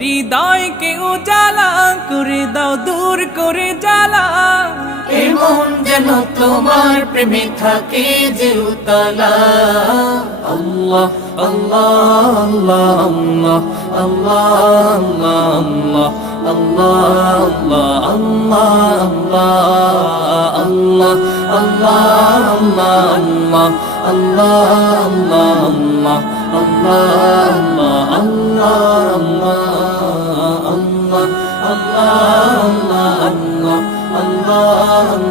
হৃদয়কে উজালা করে দাও, দূর করে জ্বালা। এমন যেন তোমার প্রেমে থাকে যে উতলা। আল্লাহ আল্লাহ আল্লাহ আল্লাহ আল্লাহ আল্লাহ আল্লাহ আল্লাহ আল্লাহ আল্লাহ আল্লাহ আল্লাহ আল্লাহ আল্লাহ আল্লাহ আল্লাহ আল্লাহ আল্লাহ আল্লাহ